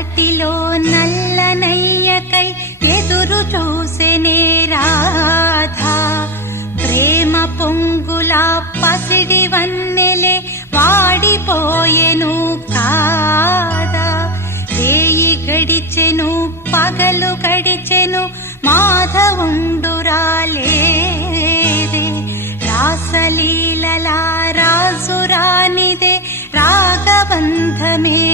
తటిలో నల్లనయ్యకై ఎదురు చూసెనే రాధా. ప్రేమ పొంగుల పసిడి వన్నెలే వాడిపోయెను కాదా. రేయి గడిచెను పగలు గడిచెను మాధవుండురాలేదే. రాసలీలలా రాజురానిదే రాగబంధమే